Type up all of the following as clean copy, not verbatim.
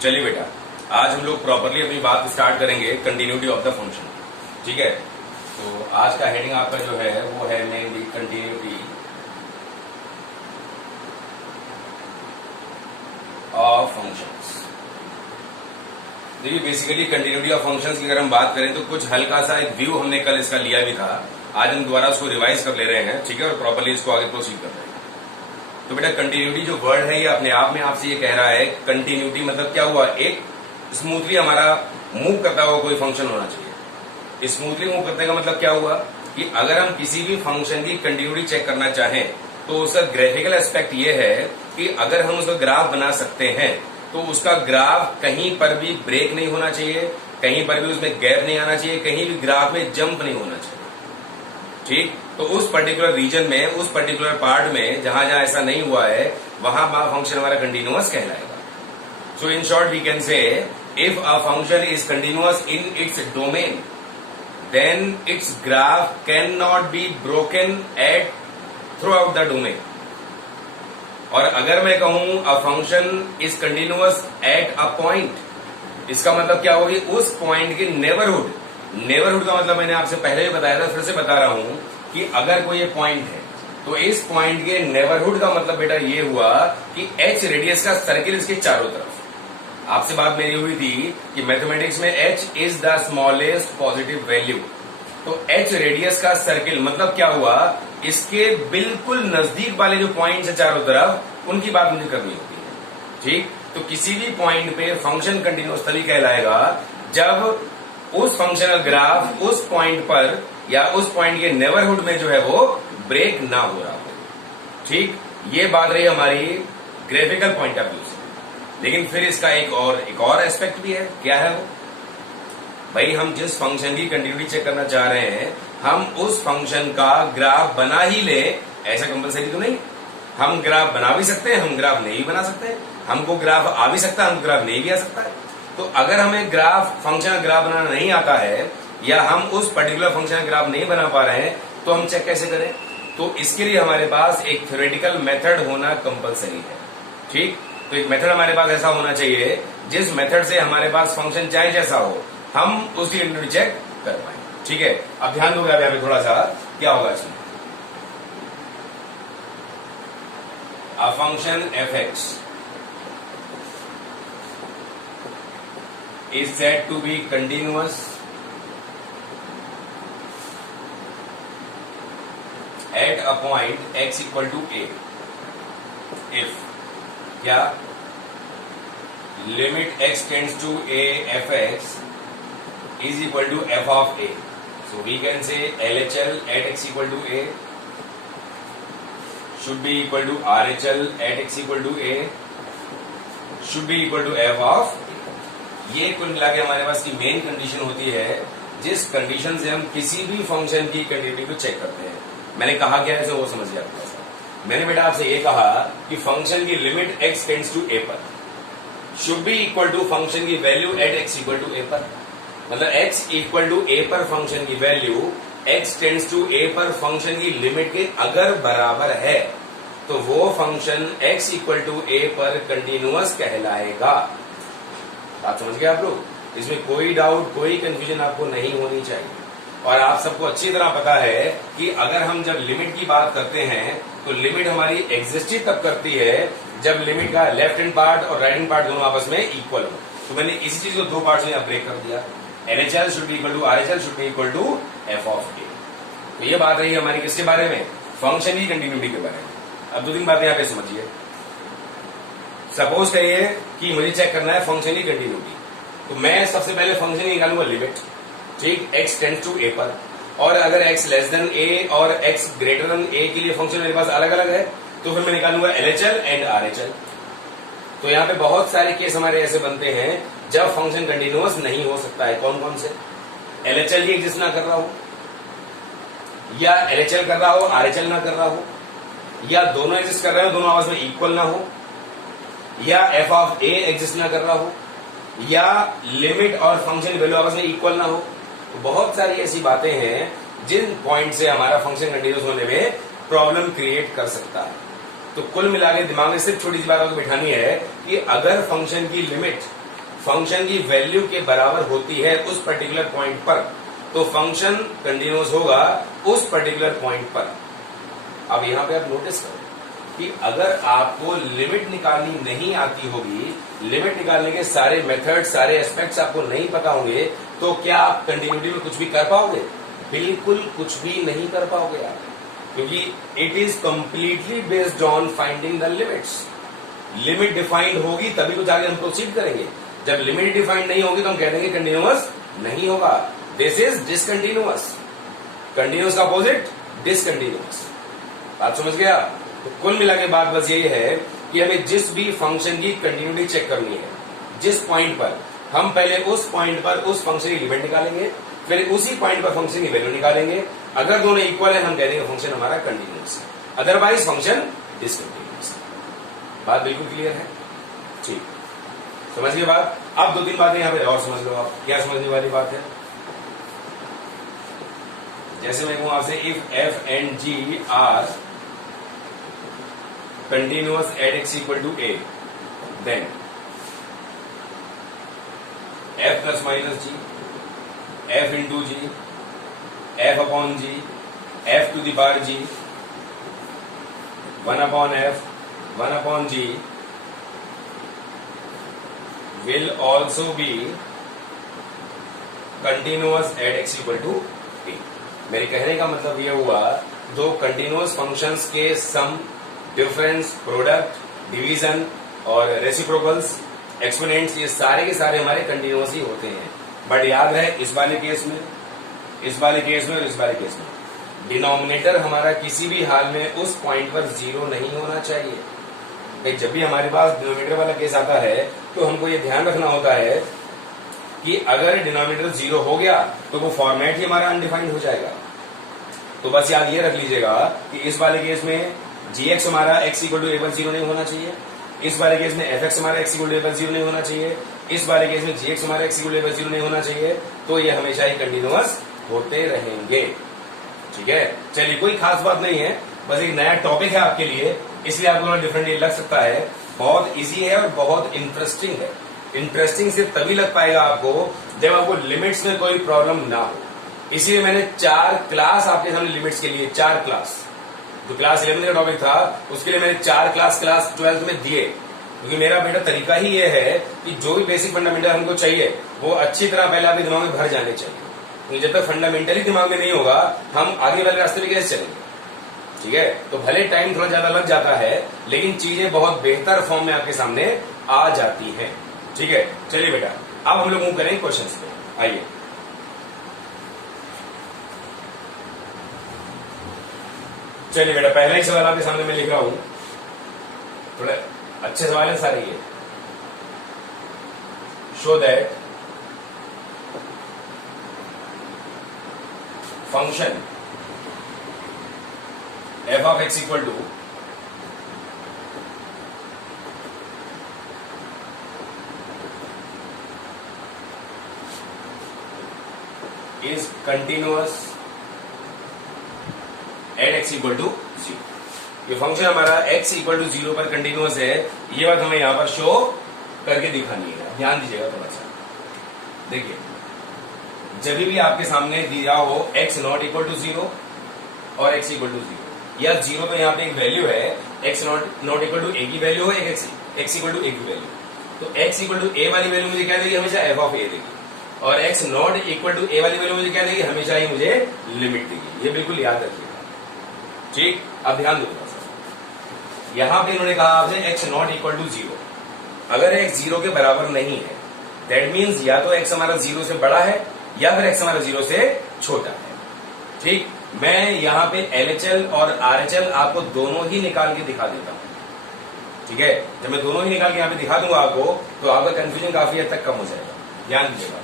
चलिए बेटा, आज हम लोग प्रॉपरली अपनी बात स्टार्ट करेंगे कंटिन्यूटी ऑफ द फंक्शन। ठीक है, तो आज का हेडिंग आपका जो है वो है मेनली कंटिन्यूटी ऑफ फंक्शंस। देखिए, बेसिकली कंटिन्यूटी ऑफ फंक्शंस की अगर हम बात करें तो कुछ हल्का सा एक व्यू हमने कल इसका लिया भी था, आज हम दोबारा उसको रिवाइज कर ले रहे हैं। ठीक है, और प्रॉपरली इसको आगे प्रोसीड कर रहे हैं। तो बेटा, कंटिन्यूटी जो वर्ड है ये अपने आप में आपसे ये कह रहा है कंटिन्यूटी मतलब क्या हुआ, एक स्मूथली हमारा मूव करता हुआ कोई फंक्शन होना चाहिए। स्मूथली मूव करने का मतलब क्या हुआ कि अगर हम किसी भी फंक्शन की कंटिन्यूटी चेक करना चाहें तो उसका ग्राफिकल एस्पेक्ट ये है कि अगर हम उसका ग्राफ बना सकते हैं तो उसका ग्राफ कहीं पर भी ब्रेक नहीं होना चाहिए, कहीं पर भी उसमें गैप नहीं आना चाहिए, कहीं भी ग्राफ में जंप नहीं होना चाहिए। ठीक, तो उस पर्टिकुलर रीजन में, उस पर्टिकुलर पार्ट में जहां जहां ऐसा नहीं हुआ है वहां फंक्शन हमारा कंटिन्यूअस कहलाएगा। So in short we can say if a function is continuous in its domain then its graph can not be broken at throughout the domain. और अगर मैं कहूं a function is continuous at a point, इसका मतलब क्या होगी, उस point के नेबरहुड। नेबरहुड का मतलब मैंने आपसे पहले ही बताया था, फिर से बता रहा हूं कि अगर कोई ये पॉइंट है तो इस पॉइंट के नेबरहुड का मतलब बेटा ये हुआ कि एच रेडियस का सर्किल इसके चारों तरफ। आपसे बात मेरी हुई थी कि मैथमेटिक्स में H is the smallest positive value, तो एच रेडियस का सर्किल मतलब क्या हुआ, इसके बिल्कुल नजदीक वाले जो पॉइंट है चारों तरफ उनकी बात मुझे करनी होती है। ठीक, तो किसी भी पॉइंट पे फंक्शन कंटिन्यूअस तभी कहलाएगा जब उस फंक्शनल ग्राफ उस पॉइंट पर या उस पॉइंट के नेबरहुड में जो है वो ब्रेक ना हो रहा हो। ठीक, ये बात रही हमारी ग्राफिकल पॉइंट ऑफ व्यू से। लेकिन फिर इसका एक और एस्पेक्ट भी है। क्या है वो भाई, हम जिस फंक्शन की कंटिन्यूटी चेक करना चाह रहे हैं हम उस फंक्शन का ग्राफ बना ही ले, ऐसा कंपलसरी तो नहीं। हम ग्राफ बना भी सकते हैं, हम ग्राफ नहीं भी बना सकते, हमको ग्राफ आ भी सकता है, हमको ग्राफ नहीं भी आ सकता है। तो अगर हमें ग्राफ फंक्शन ग्राफ बनाना नहीं आता है या हम उस पर्टिकुलर फंक्शन ग्राफ नहीं बना पा रहे हैं तो हम चेक कैसे करें। तो इसके लिए हमारे पास एक थ्योरेटिकल मेथड होना कंपलसरी है। ठीक, तो एक मेथड हमारे पास ऐसा होना चाहिए जिस मेथड से हमारे पास फंक्शन चाहे जैसा हो हम उसकी कंटिन्यूटी चेक कर पाए। ठीक है, अब ध्यान दोगे यहाँ पे थोड़ा सा क्या होगा इसमें। A function f x is said to be continuous at a point x equal to a if क्या limit x tends to a fx is equal to f of a. So we can say LHL at x equal to a should be equal to RHL at x equal to a should be equal to f of a. ये कुल मिला के हमारे पास की main condition होती है जिस condition से हम किसी भी फंक्शन की कंटिन्यूटी को चेक करते हैं। मैंने कहा क्या है वो समझ गया आपको। मैंने बेटा आपसे ये कहा कि फंक्शन की limit x tends to a पर should be equal to function की value at x equal to a पर, मतलब x इक्वल टू a पर फंक्शन की value x tends to a पर फंक्शन की लिमिट के अगर बराबर है तो वो function x equal to a पर कंटिन्यूअस कहलाएगा। बात समझ गए आप लोग, इसमें कोई डाउट कोई कंफ्यूजन आपको नहीं होनी चाहिए। और आप सबको अच्छी तरह पता है कि अगर हम जब लिमिट की बात करते हैं तो लिमिट हमारी एग्जिस्ट ही तब करती है जब लिमिट का लेफ्ट हैंड पार्ट और राइट हैंड पार्ट दोनों आपस में इक्वल हो। तो मैंने इसी चीज को दो पार्ट में ब्रेक कर दिया, LHL should be equal to RHL should be equal to f of a। तो ये बात रही हमारी किसके बारे में, फंक्शन की कंटिन्यूटी के बारे में। अब दो तीन बातें यहाँ पे समझिए। सपोज करिए कि मुझे चेक करना है फंक्शन की कंटिन्यूटी, तो मैं सबसे पहले फंक्शन निकालूंगा लिमिट। ठीक, x टेंड्स टू a पर, और अगर x लेस देन a और x ग्रेटर देन a के लिए फंक्शन मेरे पास अलग अलग है तो फिर मैं निकालूंगा LHL एंड RHL। तो यहाँ पे बहुत सारे केस हमारे ऐसे बनते हैं जब फंक्शन कंटिन्यूअस नहीं हो सकता है। कौन कौन से, LHL ही एग्जिस्ट ना कर रहा हो, या LHL कर रहा हो RHL ना कर रहा हो, या दोनों एग्जिस्ट कर रहे हो दोनों आपस में इक्वल ना हो, या f ऑफ a एग्जिस्ट ना कर रहा हो, या लिमिट और फंक्शन वैल्यू आपस में इक्वल ना हो। तो बहुत सारी ऐसी बातें हैं जिन पॉइंट से हमारा फंक्शन कंटिन्यूअस होने में प्रॉब्लम क्रिएट कर सकता है। तो कुल मिला के दिमाग में सिर्फ छोटी सी बात आपको बिठानी है कि अगर फंक्शन की लिमिट फंक्शन की वैल्यू के बराबर होती है उस पर्टिकुलर पॉइंट पर, तो फंक्शन कंटिन्यूअस होगा उस पर्टिकुलर पॉइंट पर। अब यहां पे आप नोटिस करो कि अगर आपको लिमिट निकालनी नहीं आती होगी, लिमिट निकालने के सारे मेथड, सारे एस्पेक्ट्स आपको नहीं पता होंगे, तो क्या आप कंटिन्यूटी में कुछ भी कर पाओगे? बिल्कुल कुछ भी नहीं कर पाओगे आप, क्योंकि it is completely based on finding the limits. Limit defined होगी तभी कुछ आगे हम प्रोसीड करेंगे। जब लिमिट डिफाइंड नहीं होगी तो हम कह देंगे कंटिन्यूअस नहीं होगा, दिस इज डिसकंटिन्यूअस। कंटिन्यूअस का अपोजिट डिसकंटिन्यूअस। बात समझ गया? तो कुल मिला के बात बस यही है कि हमें जिस भी फंक्शन की कंटिन्यूटी चेक करनी है, जिस पॉइंट पर, हम पहले उस पॉइंट पर उस फंक्शन की लिमिट निकालेंगे, फिर उसी पॉइंट पर फंक्शन की वैल्यू निकालेंगे। अगर दोनों इक्वल है हम कह देंगे फंक्शन हमारा कंटिन्यूअस है, अदरवाइज फंक्शन डिसकंटिन्यूअस है। बात बिल्कुल क्लियर है? ठीक, समझ गए बात? अब दो तीन बातें यहां पे और समझ लो आप। क्या समझने वाली बात है? जैसे मैं कहूं आपसे, if F and G are continuous at x equal to a, then f plus minus g, f into g, f upon g, f to the power g, 1 upon f, 1 upon g will also be continuous at x equal to a। मेरे कहने का मतलब यह हुआ, दो continuous functions के सम, difference, product, division और reciprocals, exponents, ये सारे के सारे हमारे कंटिन्यूअस ही होते हैं। बट याद है इस वाले केस में, इस वाले केस में और इस वाले केस में डिनोमिनेटर हमारा किसी भी हाल में उस पॉइंट पर जीरो नहीं होना चाहिए। जब भी हमारे पास डिनोमिनेटर वाला केस आता है तो हमको ये ध्यान रखना होता है कि अगर डिनोमिनेटर जीरो हो गया तो वो फॉर्मेट ही हमारा अनडिफाइंड हो जाएगा। तो बस याद ये रख लीजिएगा कि इस वाले केस में gx हमारा x इक्वल टू a पर जीरो नहीं होना चाहिए, इस वाले केस में fx हमारा x इक्वल टू a पर जीरो नहीं होना चाहिए, इस वाले केस में gx हमारा x इक्वल टू a पर जीरो नहीं होना चाहिए। तो ये हमेशा ही कंटिन्यूअस होते रहेंगे। ठीक है, चलिए कोई खास बात नहीं है, बस एक नया टॉपिक है आपके लिए, इसलिए आपको थोड़ा डिफरेंट लग सकता है। बहुत इजी है और बहुत इंटरेस्टिंग है। इंटरेस्टिंग सिर्फ तभी लग पाएगा आपको जब आपको लिमिट्स में कोई प्रॉब्लम ना हो। इसीलिए मैंने 4 क्लास आपके सामने लिमिट्स के लिए, 4 क्लास, जो क्लास 11 का टॉपिक था उसके लिए मैंने 4 क्लास 12th में दिए, क्योंकि मेरा बेटा तरीका ही ये है कि जो भी बेसिक फंडामेंटल हमको चाहिए वो अच्छी तरह पहले आपके दिमाग में भर जाने चाहिए, क्योंकि जब तक फंडामेंटली दिमाग में नहीं होगा हम आगे वाले रास्ते में कैसे चलेंगे। ठीक है, तो भले टाइम थोड़ा ज्यादा लग जाता है लेकिन चीजें बहुत बेहतर फॉर्म में आपके सामने आ जाती हैं। ठीक है, चलिए बेटा अब हम लोग मूव करेंगे क्वेश्चंस पे। आइए, चलिए बेटा पहला ही सवाल आपके सामने मैं लिख रहा हूं, थोड़े अच्छे सवाल है सारे ये। Show that function f of x equal to is continuous at x equal to 0। ये फंक्शन हमारा x equal to 0 पर कंटिन्यूअस है, ये बात हमें यहां पर शो करके दिखानी है। ध्यान दीजिएगा थोड़ा सा, देखिए जब भी आपके सामने दिया हो x नॉट इक्वल टू 0 और x इक्वल टू 0, या 0 तो यहाँ पे एक वैल्यू है, x not equal to a की वैल्यू हो, एक x इक्वल टू a की वैल्यू, तो x इक्वल टू a वाली वैल्यू मुझे क्या देगी? हमेशा f ऑफ a देगी, और x not equal to a वाली वैल्यू मुझे क्या देगी? हमेशा ही मुझे लिमिट देगी। ये बिल्कुल याद रखिएगा। ठीक, अब ध्यान दो, यहां पे इन्होंने कहा आपसे x नॉट इक्वल टू 0, अगर x 0 के बराबर नहीं है दैट मीन्स या तो x हमारा 0 से बड़ा है या फिर x हमारा 0 से छोटा है। ठीक, मैं यहाँ पे LHL और RHL आपको दोनों ही निकाल के दिखा देता हूं। ठीक है, जब मैं दोनों ही निकाल के यहाँ पे दिखा दूंगा आपको तो आपका कंफ्यूजन काफी हद तक कम हो जाएगा। ध्यान दीजिएगा,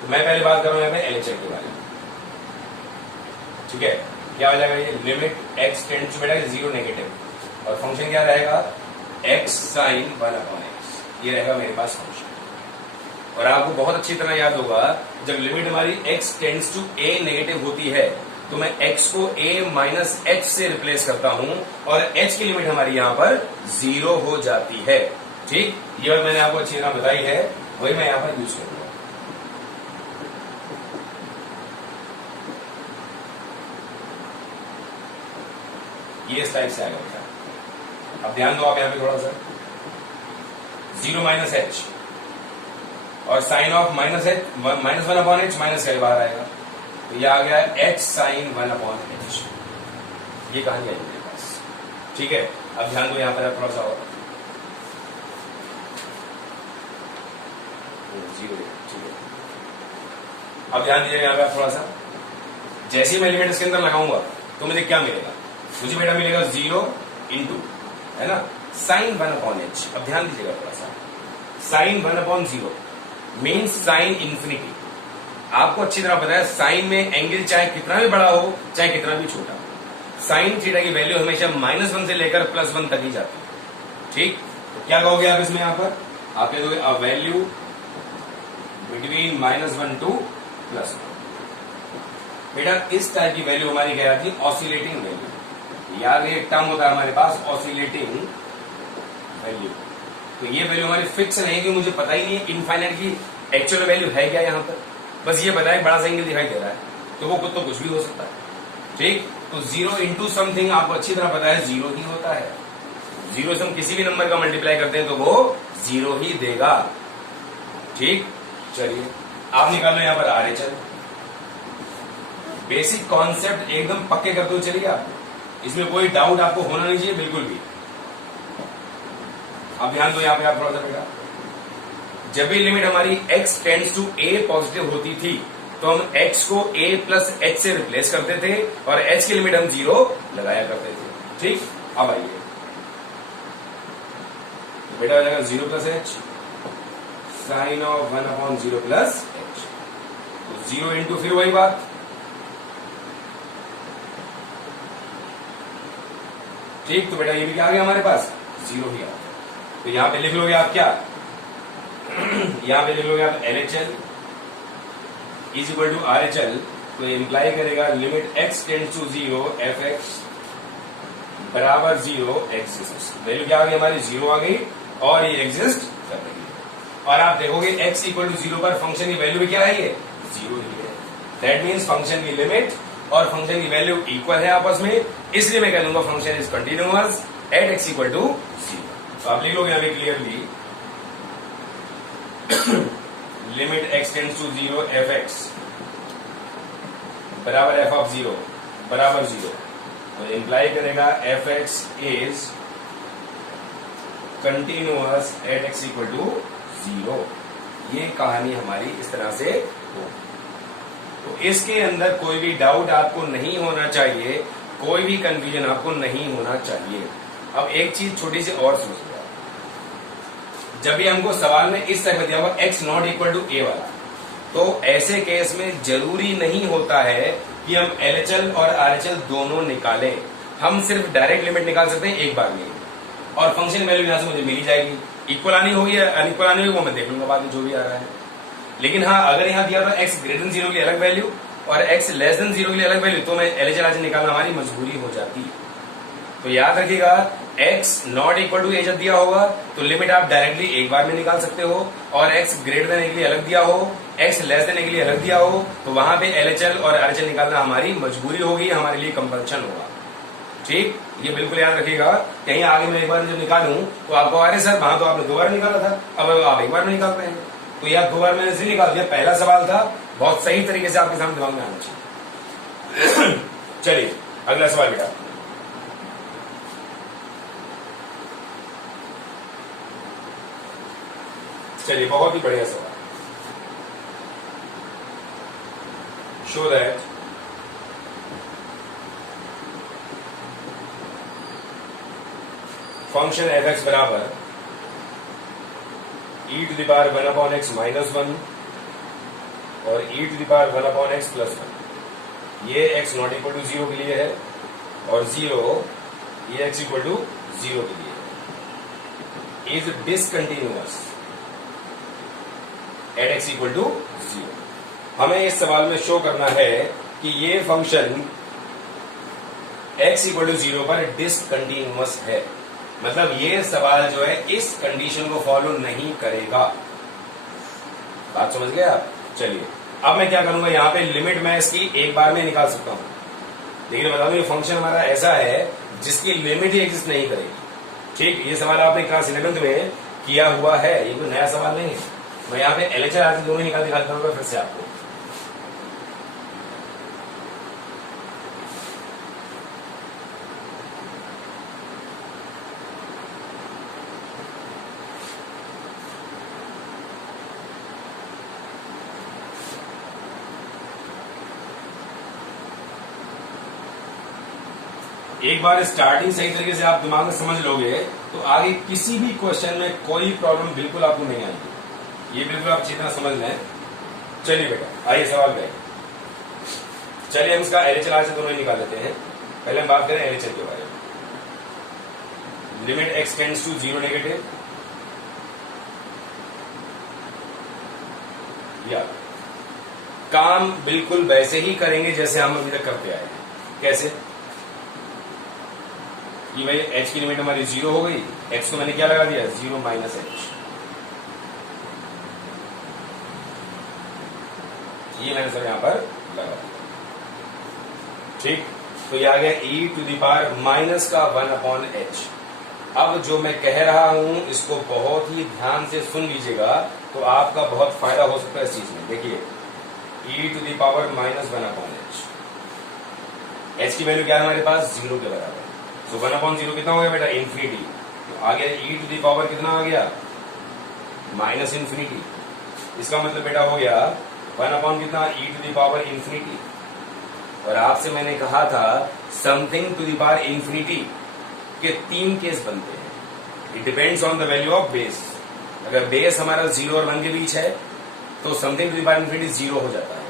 तो मैं पहले बात कर रहा हूं यहाँ पे LHL के बारे में। ठीक है, क्या हो जाएगा? ये लिमिट x टेंड्स टू बेटा 0 नेगेटिव, और फंक्शन क्या रहेगा? x साइन 1/x, ये रहेगा मेरे पास फंक्शन। और आपको बहुत अच्छी तरह याद होगा जब लिमिट हमारी x tends to a negative होती है तो मैं x को a माइनस h से रिप्लेस करता हूं और h की लिमिट हमारी यहां पर 0 हो जाती है। ठीक, ये बात मैंने आपको अच्छी तरह बताई है। वही मैं यहां पर यूज करूंगा। ये इस टाइप से आएगा बेटा। अब ध्यान दो आप यहां पे थोड़ा सा, 0 माइनस एच और sine of minus H minus 1 upon H minus का बाहर आएगा, तो ये आ गया एच साइन 1 अपॉन एच। ये कहानी आई मेरे पास, ठीक है। अब ध्यान दो यहां पर थोड़ा सा और 0, ठीक है। अब ध्यान दीजिएगा यहां पर थोड़ा सा, जैसे ही मैं एलिमेंट इसके अंदर लगाऊंगा तो मुझे क्या मिलेगा, मुझे बेटा मिलेगा 0 इंटू, है ना, साइन 1 अपॉन एच। अब ध्यान दीजिएगा थोड़ा सा, sine 1 upon 0 means sine infinity. आपको अच्छी तरह पता है साइन में एंगल चाहे कितना भी बड़ा हो चाहे कितना भी छोटा हो, साइन थीटा की वैल्यू हमेशा -1 से लेकर +1 तक ही जाती है, ठीक। तो क्या कहोगे आप इसमें, यहां पर आप कह दोगे अ वैल्यू बिटवीन -1 टू +1। बेटा इस टाइप की वैल्यू हमारी क्या आती है, ऑसिलेटिंग वैल्यू। यार एक टर्म होता है हमारे पास ऑसिलेटिंग वैल्यू। तो ये वैल्यू हमारी फिक्स नहीं कि मुझे पता ही नहीं है इनफाइनाइट की एक्चुअल वैल्यू है क्या यहाँ पर, बस ये पता है बड़ा सा एंगल दिखाई दे रहा है, तो वो खुद तो कुछ भी हो सकता है, ठीक। तो 0 इंटू समथिंग आपको अच्छी तरह पता है 0 ही होता है। 0 से हम किसी भी नंबर का मल्टीप्लाई करते हैं तो वो 0 ही देगा, ठीक। चलिए आप निकाल लो यहाँ पर RHL। बेसिक कॉन्सेप्ट एकदम पक्के करते हुए चलिए आप, इसमें कोई डाउट आपको होना नहीं चाहिए बिल्कुल भी। अब ध्यान दो यहां पे आप थोड़ा सा बेटा, जब भी लिमिट हमारी x tends to a positive होती थी तो हम x को a प्लस h से रिप्लेस करते थे और h की लिमिट हम 0 लगाया करते थे, ठीक। अब आइए बेटा हो जाएगा 0 plus h sine of 1 upon 0 plus h, तो 0 इंटू फिर वही बात, ठीक। तो बेटा ये भी क्या आ गया हमारे पास, 0 ही आ गया। तो यहां पे लिख लोगे आप क्या, यहां पे लिख लोगे आप LHL is equal to RHL, तो इंप्लाई करेगा limit x tends to 0 fx बराबर 0 एग्जिस्ट। वैल्यू क्या आ गई हमारी, 0 आ गई और ये एग्जिस्ट कर रही है। और आप देखोगे x इक्वल टू 0 पर फंक्शन की वैल्यू भी क्या है, ये 0 ही है। दैट मीन्स फंक्शन की लिमिट और फंक्शन की वैल्यू इक्वल है आपस में, इसलिए मैं कह दूंगा function is continuous at x equal to 0। तो आप लिख लोगे अभी clearly limit x tends to 0 fx बराबर f ऑफ 0 बराबर 0, तो इंप्लाई करेगा fx is continuous at x equal to 0। ये कहानी हमारी इस तरह से हो। तो इसके अंदर कोई भी डाउट आपको नहीं होना चाहिए, कोई भी कंफ्यूजन आपको नहीं होना चाहिए। अब एक चीज छोटी सी और समझिए, जब भी हमको सवाल में इस तरह दिया हुआ x not equal to a वाला, तो ऐसे केस में जरूरी नहीं होता है कि हम LHL और RHL दोनों निकालें, हम सिर्फ डायरेक्ट लिमिट निकाल सकते हैं एक बार में और फंक्शन वैल्यू यहां से मुझे मिल जाएगी। इक्वल आनी होगी या अनइक्वल आनी होगी वो मैं देख लूंगा बाद में जो भी आ रहा है। लेकिन हाँ, अगर यहां दिया था x ग्रेटर देन 0 के लिए अलग वैल्यू और x लेस देन 0 के लिए अलग वैल्यू, तो मैं LHL RHL निकालना हमारी मजबूरी हो जाती। तो याद रखिएगा x not equal to a जब दिया होगा तो लिमिट आप डायरेक्टली एक बार में निकाल सकते हो, और x ग्रेटर देन a के लिए अलग दिया हो, x लेस देन a के लिए अलग दिया हो, तो वहां पे LHL और RHL निकालना हमारी मजबूरी होगी, हमारे लिए कंपल्शन होगा, ठीक। ये बिल्कुल याद रखिएगा। कहीं आगे मैं एक बार जब निकालूं तो आपको अरे सर वहां तो आपने 2 बार निकाला था, अब आप एक बार में निकाल रहे हैं, तो यार 2 बार मैंने इसलिए निकाल दिया, पहला सवाल था, बहुत सही तरीके से आपके सामने दिमाग में आना चाहिए। चलिए अगला सवाल बेटा, चलिए बहुत ही बढ़िया सवाल। शो दैट फंक्शन f(x) बराबर e to the power 1 upon x minus 1 और e to the power 1 upon x plus 1, ये x नॉट इक्वल टू 0 के लिए है और 0 ये x इक्वल टू 0 के लिए है, is discontinuous at x equal to 0। हमें इस सवाल में शो करना है कि ये फंक्शन x इक्वल टू 0 पर डिसकंटिन्यूअस है, मतलब ये सवाल जो है इस कंडीशन को फॉलो नहीं करेगा। बात समझ गए आप? चलिए अब मैं क्या करूंगा, यहाँ पे लिमिट मैं इसकी एक बार में निकाल सकता हूँ, लेकिन बता दूं ये फंक्शन हमारा ऐसा है जिसकी लिमिट ही एग्जिस्ट नहीं करेगी। ठीक, ये सवाल आपने क्लास 11th में किया हुआ है, ये कोई नया सवाल नहीं है। मैं यहाँ पे LHR आरसी दोनों निकाल दिखाता हूँ फिर से आपको। एक बार स्टार्टिंग सही तरीके से आप दिमाग में समझ लोगे तो आगे किसी भी क्वेश्चन में कोई प्रॉब्लम बिल्कुल आपको नहीं आएगी, ये बिल्कुल आप अच्छी तरह समझ लें। चलिए बेटा आइए सवाल पे, चलिए हम इसका LHR से दोनों ही निकाल लेते हैं। पहले हम बात करें LHR के बारे में। Limit x tends to 0 negative, या काम बिल्कुल वैसे ही करेंगे जैसे हम अभी तक करते आए हैं। कैसे कि भाई h की लिमिट हमारी 0 हो गई, x को मैंने क्या लगा दिया 0 माइनस h, ये मैंने सर यहां पर लगा दिया। ठीक, तो ये आ गया e to the power minus का 1/h। अब जो मैं कह रहा हूं इसको बहुत ही ध्यान से सुन लीजिएगा तो आपका बहुत फायदा हो सकता है इस चीज में। देखिए e to the power minus 1/h, h की वैल्यू क्या है हमारे पास 0 के बराबर, तो 1/0 कितना हो गया बेटा इन्फिनिटी, तो आ गया e टू द पावर कितना आ गया माइनस इन्फिनिटी। इसका मतलब बेटा हो गया 1 कितना e to the power infinity. और आपसे मैंने कहा था something to the power infinity के 3 केस बनते हैं। It depends on the value of base. अगर बेस हमारा 0 और 1 के बीच है तो something to the power infinity 0 हो जाता है,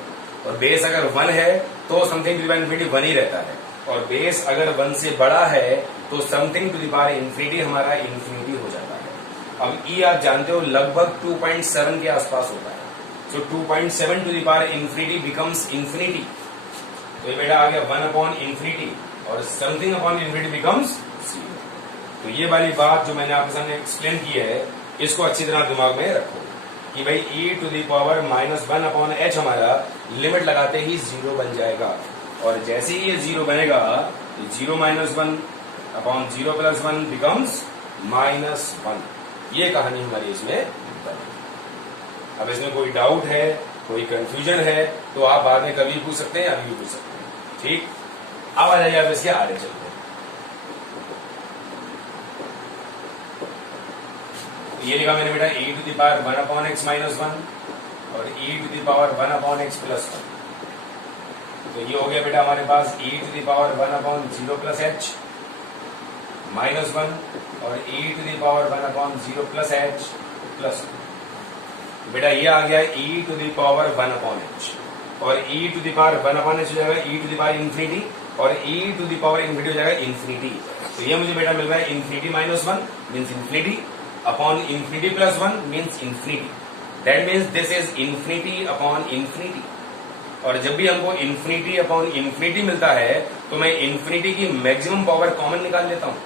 और बेस अगर 1 है तो something to the power infinity 1 ही रहता है, और बेस अगर 1 से बड़ा है तो something to the power infinity हमारा इन्फिनिटी हो जाता है। अब ई आप जानते हो लगभग 2.7 के आसपास होता है, so 2.7 to the power infinity becomes infinity. तो ये बेटा आ गया 1/इन्फिनिटी और समथिंग अपॉन इन्फिनिटी बिकम्स 0। तो ये वाली बात जो मैंने आपके सामने एक्सप्लेन की है इसको अच्छी तरह दिमाग में रखो कि भाई e to the power minus 1/h हमारा लिमिट लगाते ही 0 बन जाएगा, और जैसे ही ये 0 बनेगा 0 माइनस 1/0 प्लस 1 बिकम्स -1। ये कहानी हमारी इसमें बनी। अब इसमें कोई डाउट है, कोई कंफ्यूजन है तो आप बाद में कभी पूछ सकते हैं, अभी भी पूछ सकते हैं। ठीक, अब आ जाइए आप इसके आगे चलते हैं। ये लिखा मैंने बेटा e to the power 1/x minus 1 और e to the power 1/x plus 1। तो ये हो गया बेटा हमारे पास e to the power 1/0 plus h minus 1 और e to the power 1/0 plus h plus 1। बेटा ये आ गया e to the power 1/h, और e to the power 1/h हो जाएगा e to the power infinity, और e to the power infinity हो जाएगा इन्फिनिटी। तो ये मुझे बेटा मिल रहा है infinity minus 1 means infinity upon infinity plus 1 means infinity. That means this is infinity upon infinity. और जब भी हमको इन्फिनिटी अपॉन इन्फिनिटी मिलता है तो मैं इन्फिनिटी की मैक्सिमम पावर कॉमन निकाल लेता हूं।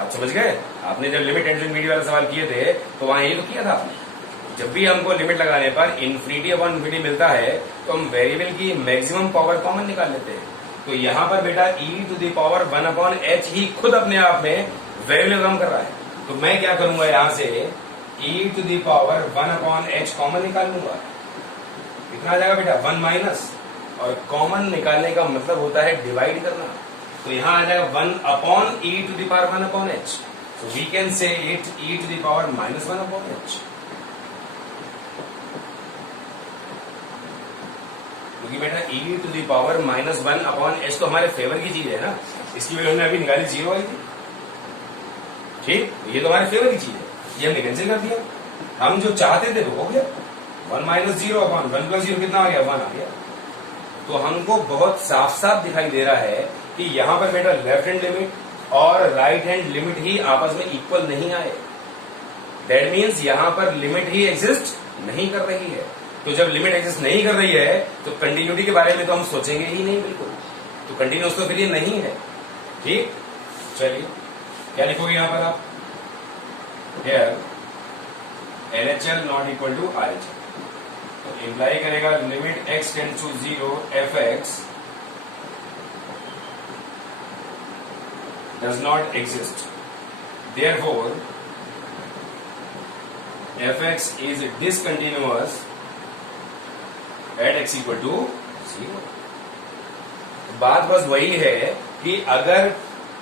आप समझ गए? आपने जब लिमिट एंड इन्फिनिटी वाला सवाल किए थे तो वहां यही तो किया था आपने। जब भी हमको लिमिट लगाने पर इन्फिनिटी अपॉन इन्फिनिटी मिलता है तो हम वेरिएबल की मैक्सिमम पावर कॉमन निकाल लेते हैं। तो यहां पर बेटा e to the power 1/h ही खुद अपने आप में वेरिएबल कम कर रहा है। तो मैं क्या करूंगा यहां से e to the power 1/h common निकाल लूंगा। कितना आ जाएगा बेटा 1 माइनस, और कॉमन निकालने का मतलब होता है डिवाइड करना। तो यहां आ जाएगा 1/e to the power 1/h। So we can say it e to the power minus 1/h। क्योंकि बेटा e to the power minus 1/h तो हमारे फेवर की चीज है ना, इसकी वैल्यू हमने अभी निकाली 0 आई थी। ठीक, ये तो हमारे फेवर की चीज है, ये हमने कैंसिल कर दिया। हम जो चाहते थे वो हो गया 1 माइनस 0 अपॉन 1 प्लस 0 कितना आ गया 1 आ गया। तो हमको बहुत साफ साफ दिखाई दे रहा है कि यहां पर बेटा लेफ्ट हैंड लिमिट और राइट हैंड लिमिट ही आपस में इक्वल नहीं आए। दैट मीन्स यहां पर लिमिट ही एग्जिस्ट नहीं कर रही है। तो जब लिमिट एग्जिस्ट नहीं कर रही है तो कंटिन्यूटी के बारे में तो हम सोचेंगे ही नहीं बिल्कुल, तो कंटिन्यूस तो फिर ये नहीं है। ठीक, चलिए क्या लिखोगे यहां पर आप, here LHL not equal to RHL। तो इंप्लाई करेगा limit x tends to 0 fx does not exist, therefore fx is discontinuous at x equal to 0। बात बस वही है कि अगर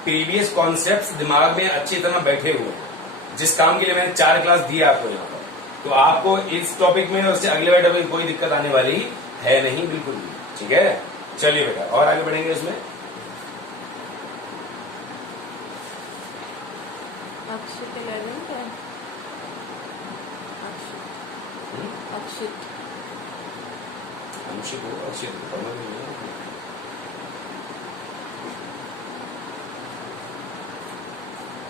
प्रीवियस कॉन्सेप्ट्स दिमाग में अच्छी तरह बैठे हुए हैं, जिस काम के लिए मैंने 4 क्लास दिए आपको यहाँ पर, तो आपको इस टॉपिक में और उससे अगले वाले टॉपिक में कोई दिक्कत आने वाली है नहीं, बिल्कुल भी। ठीक है, चलिए बेटा और आगे बढ़ेंगे इसमें। अक्षित 11 है। अक्षित अंशित हो, अक्षित हो, समझ नहीं है।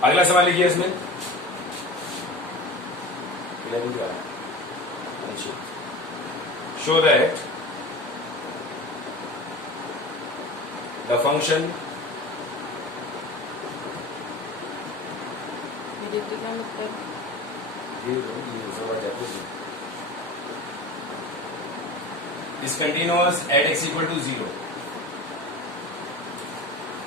अगला सवाल लिखिए इसमें। Show that the function is continuous at x equal to 0।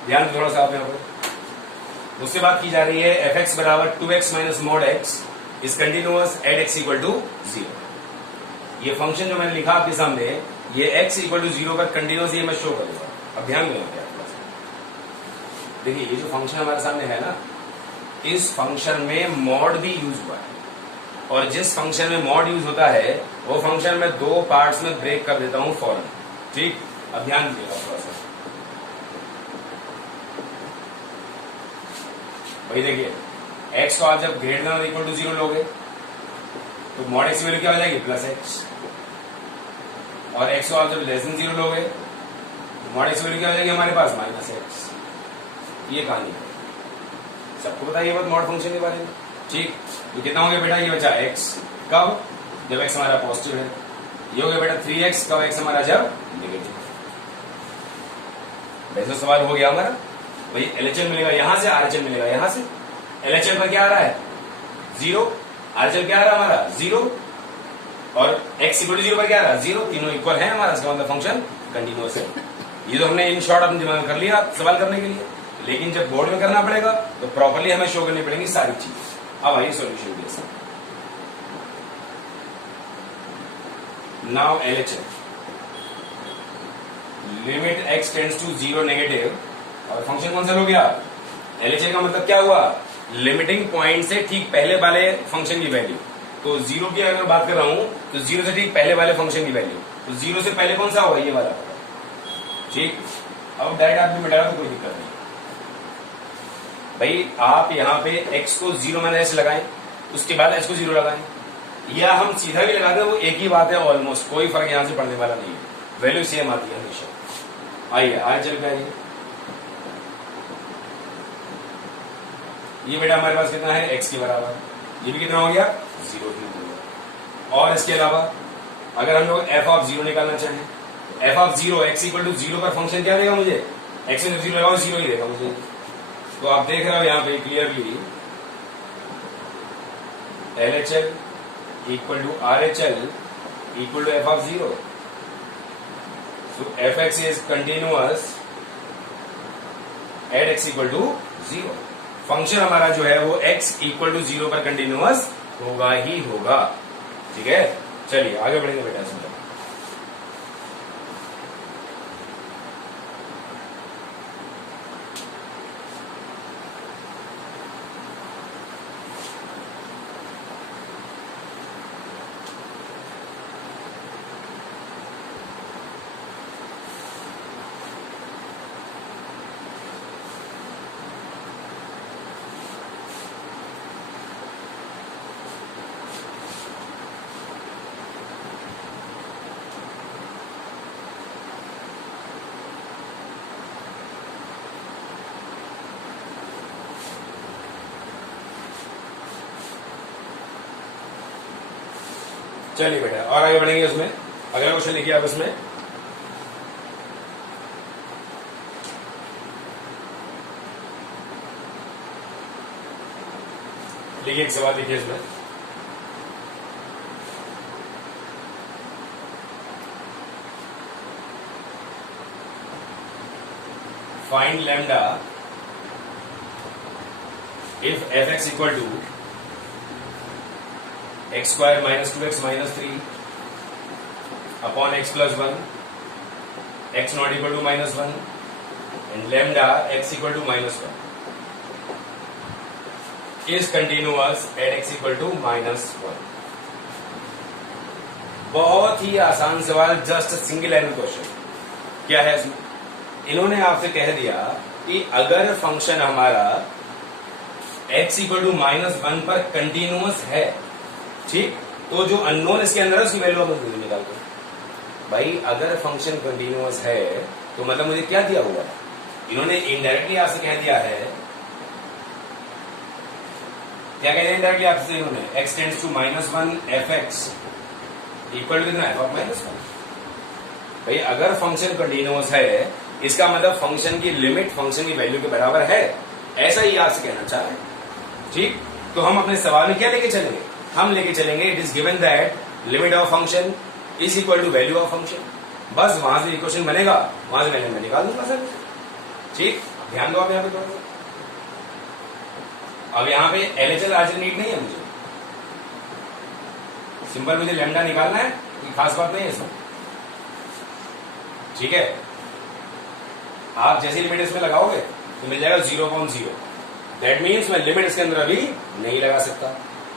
ध्यान दो थोड़ा सा आप यहां पर, उससे बात की जा रही है fx बराबर 2x minus mod x is continuous at x equal to 0। ये फंक्शन जो मैंने लिखा आपके सामने, ये x इक्वल टू 0 पर कंटिन्यूअस, ये मैं शो करूंगा। अब ध्यान देना क्या, देखिए ये जो फंक्शन हमारे सामने है ना, इस फंक्शन में मॉड भी यूज हुआ है, और जिस फंक्शन में मॉड यूज होता है वो फंक्शन मैं 2 पार्ट्स में ब्रेक कर देता हूं फौरन। ठीक, अब ध्यान दीजिएगा थोड़ा सा। भाई देखिए x को आप जब ग्रेटर देन इक्वल टू 0 लोगे तो मॉड x की वैल्यू क्या हो जाएगी, प्लस x। और x को आप जब लेस देन 0 लोगे तो मॉड x की वैल्यू क्या हो जाएगी हमारे पास, माइनस x। ये कहानी है, सबको बताइए बात मॉड फंक्शन के बारे में। ठीक, तो कितना हो गया बेटा, ये बचा x, कब, जब x हमारा पॉजिटिव है। ये हो गया बेटा 3x, कब x हमारा जब नेगेटिव। वैसे सवाल हो गया हमारा, भाई LHL मिलेगा यहां से, RHL मिलेगा यहां से। LHL पर क्या आ रहा है 0, RHL क्या आ रहा है हमारा 0, और x इक्वल टू 0 पर क्या आ रहा है 0, तीनों इक्वल है हमारा, इसका मतलब फंक्शन कंटिन्यूअस है। ये तो हमने इन शॉर्ट अपने दिमाग में कर लिया सवाल करने के लिए, लेकिन जब बोर्ड में करना पड़ेगा तो प्रॉपर्ली हमें शो करनी पड़ेगी सारी चीजें। अब आइए सॉल्यूशन के साथ। Now LHL limit x tends to 0 negative, और फंक्शन कौन सा हो गया, LHL का मतलब क्या हुआ, लिमिटिंग पॉइंट से ठीक पहले वाले फंक्शन की वैल्यू। तो 0 की अगर बात कर रहा हूं तो 0 से ठीक पहले वाले फंक्शन की वैल्यू, तो 0 से पहले कौन सा होगा, ये वाला। ठीक, अब डायरेक्ट आप भी मिटा तो कोई दिक्कत नहीं भाई। आप यहाँ पे x को 0 माइनस s लगाएं, उसके बाद s को 0 लगाएं, या हम सीधा भी लगाते हैं, वो एक ही बात है ऑलमोस्ट, कोई फर्क यहां से पड़ने वाला नहीं है, वैल्यू सेम आती है हमेशा। आइए आज चल के आइए। ये बेटा हमारे पास कितना है, x के बराबर, ये भी कितना हो गया 0 ही हो गया। और इसके अलावा अगर हम लोग f ऑफ 0 निकालना चाहें, f of 0 x equal to 0 पर फंक्शन क्या देगा मुझे, x में 0 लगाओ 0 ही देगा मुझे। तो आप देख रहे हो यहाँ पे clearly LHL equal to RHL equal to f of 0। So fx is continuous at x equal to 0। Function हमारा जो है वो x इक्वल टू 0 पर कंटिन्यूअस होगा ही होगा। ठीक है, चलिए आगे बढ़ेंगे बेटा इसमें। चलिए बेटा और आगे बढ़ेंगे उसमें। अगला क्वेश्चन लिखिए आप इसमें। लिखिए, एक सवाल लिखिए इसमें। Find lambda if F x equal to X square minus 2x minus 3 upon X plus 1 X not equal to minus 1 and lambda X equal to minus 1 is continuous at X equal to minus 1। बहुत ही आसान सवाल, just single line question. क्या है इसमें? इन्होंने आपसे कह दिया कि अगर फंक्शन हमारा x इक्वल टू माइनस 1 पर कंटिन्यूअस है, ठीक, तो जो अननोन इसके अंदर है उसकी वैल्यू आप निकाल दो। भाई अगर फंक्शन कंटिन्यूअस है तो मतलब मुझे क्या दिया हुआ है? इन्होंने इनडायरेक्टली आपसे कह दिया है, क्या कह दिया इनडायरेक्टली आपसे इन्होंने? x tends to minus 1 f x equal to कितना एफ ऑफ माइनस 1। भाई अगर फंक्शन कंटिन्यूअस है इसका मतलब फंक्शन की लिमिट फंक्शन की वैल्यू के बराबर है, ऐसा ही आपसे कहना चाह रहे हैं, ठीक। तो हम अपने सवाल में क्या लेके चलेंगे? हम लेके चलेंगे it is given that limit of function is equal to value of function. बस वहां से इक्वेशन बनेगा, वहां से मैं निकाल दूंगा सर, ठीक। ध्यान दो आप यहाँ पे थोड़ा सा। अब यहाँ पे एलएचएस आर्चर नीड नहीं है मुझे, सिंपल मुझे लैम्डा निकालना है, कोई खास बात नहीं है इसमें, ठीक है। आप जैसी लिमिट इसमें लगाओगे तो मिल जाएगा 0.0। दैट मीन्स मैं लिमिट इसके अंदर अभी नहीं लगा सकता।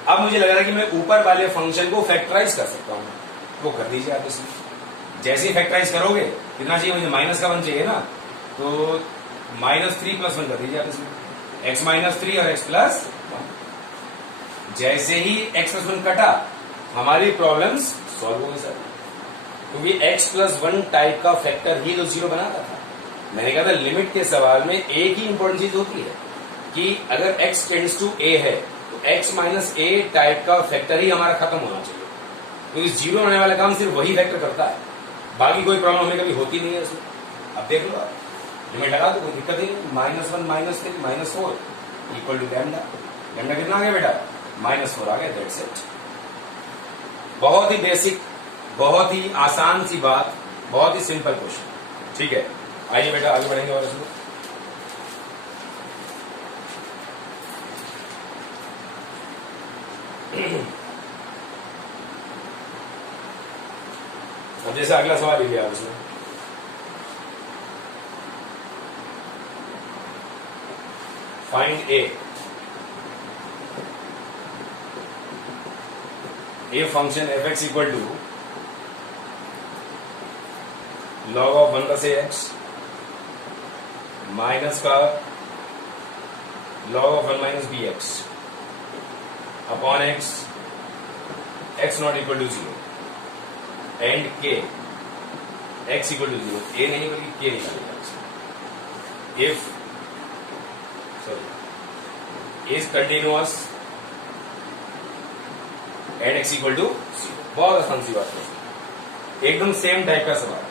अब मुझे लग रहा है कि मैं ऊपर वाले फंक्शन को फैक्टराइज कर सकता हूं, वो कर दीजिए आप इसमें। जैसे ही फैक्टराइज करोगे कितना चाहिए मुझे? माइनस का 1 चाहिए ना, तो माइनस 3 प्लस 1 कर दीजिए आप इसमें, x माइनस 3 और x प्लस 1। जैसे ही x प्लस 1 कटा हमारी प्रॉब्लम्स सॉल्व हो गई सर, क्योंकि x प्लस 1 टाइप का फैक्टर ही तो 0 बनाता था। मैंने कहा था लिमिट के सवाल में एक ही इंपॉर्टेंट चीज होती है कि अगर x टेंड्स टू a है तो x माइनस a टाइप का फैक्टर ही हमारा खत्म होना चाहिए, क्योंकि 0 होने वाला काम सिर्फ वही फैक्टर करता है, बाकी कोई प्रॉब्लम हमें कभी होती नहीं है उसमें। अब देख लो आप, लिमिट लगा दो, कोई दिक्कत ही नहीं। Minus 1 minus 3 minus 4 equal to lambda. Lambda कितना आ गया बेटा? माइनस 4 आ गया, दैट्स इट। बहुत ही बेसिक, बहुत ही आसान सी बात, बहुत ही सिंपल क्वेश्चन, ठीक है। आइए बेटा आगे बढ़ेंगे और इसमें अब जैसे अगला सवाल लीजिए आप इसमें। Find a function f x equal to log of 1 plus x minus का log of 1 minus b x upon x x not equal to 0 and k x equal to 0। A नहीं बल्कि के निकालेगा। If sorry is continuous and x equal to 0। बहुत आसान सी बात है, एकदम same type का सवाल।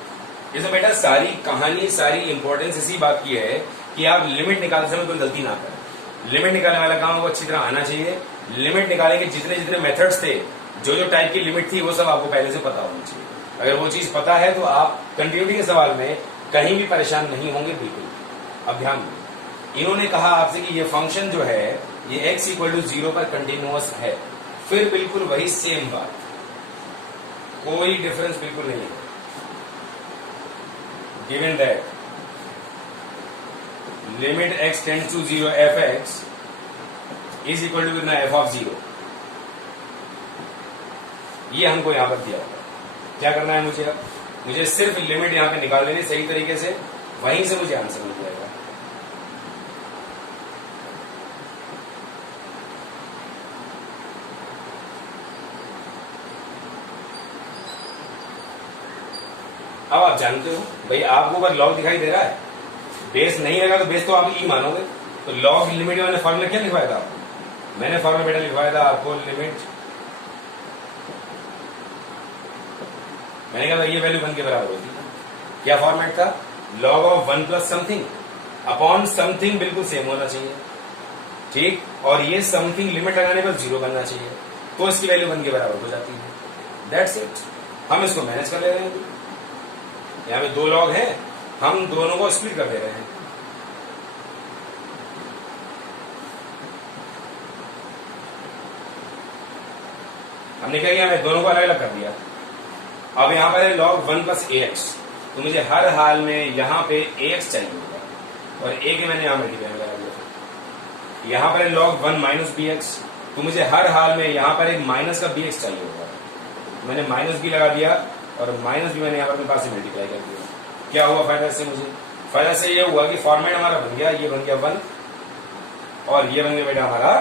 जैसे बेटा सारी कहानी, सारी इंपॉर्टेंस इसी बात की है कि आप लिमिट निकालते समय कोई गलती ना करें। लिमिट निकालने वाला काम आपको अच्छी तरह आना चाहिए। लिमिट निकालने के जितने जितने मेथड्स थे, जो जो टाइप की लिमिट थी, वो सब आपको पहले से पता होनी चाहिए। अगर वो चीज पता है तो आप कंटिन्यूटी के सवाल में कहीं भी परेशान नहीं होंगे बिल्कुल। अब ध्यान दो, इन्होंने कहा आपसे कि ये फंक्शन जो है ये x इक्वल टू 0 पर कंटिन्यूअस है। फिर बिल्कुल वही सेम बात, कोई डिफरेंस बिल्कुल नहीं है। Given that limit x tends to 0 f x is equal to कितना? F of 0। ये हमको यहां पर दिया होगा। क्या करना है मुझे? अब मुझे सिर्फ लिमिट यहां पे निकाल देनी सही तरीके से, वहीं से मुझे आंसर मिल जाएगा। अब आप जानते हो भाई, आपको अगर लॉग दिखाई दे रहा है, बेस नहीं रहेगा तो बेस तो आप ई मानोगे। तो लॉग लिमिट मैंने फॉर्मूला क्या लिखवाया था आपको? मैंने फॉर्मूला बेटा लिखवाया था आपको लिमिट, मैंने कहा था ये वैल्यू 1 के बराबर होती है। क्या फॉर्मेट था? Log of 1 plus something upon something, बिल्कुल सेम होना चाहिए, ठीक। और ये समथिंग लिमिट लगाने पर 0 बनना चाहिए, तो इसकी वैल्यू 1 के बराबर हो जाती है। That's it. हम इसको मैनेज कर ले रहे हैं। यहाँ पे 2 लॉग हैं, हम दोनों को स्प्लिट कर दे रहे हैं। हमने क्या किया, मैं दोनों को अलग अलग कर दिया। अब यहाँ पर है log 1 प्लस ax, तो मुझे हर हाल में यहाँ पे ax चाहिए होगा, और a के मैंने यहाँ मल्टीप्लाई में लगा दिया। यहाँ पर है log 1 माइनस bx, तो मुझे हर हाल में यहाँ पर एक माइनस का bx चाहिए होगा, मैंने माइनस b लगा दिया, और माइनस b मैंने यहाँ पर अपने पास से मल्टीप्लाई कर दिया। क्या हुआ फायदा से, मुझे फायदा से ये हुआ कि फॉर्मेट हमारा बन गया, ये बन गया 1 और ये बन गया बेटा हमारा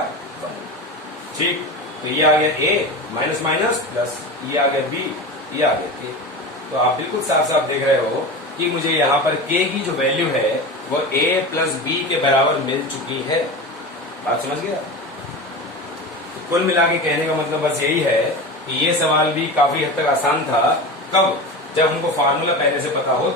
1। ठीक, तो ये आ गया a माइनस माइनस प्लस, ये आ गया b, ये आ गया k। तो आप बिल्कुल साफ साफ देख रहे हो कि मुझे यहाँ पर k की जो वैल्यू है वो a प्लस b के बराबर मिल चुकी है। बात समझ गया? तो कुल मिला के कहने का मतलब बस यही है कि ये सवाल भी काफी हद तक आसान था। कब? जब हमको फार्मूला पहले से पता हो।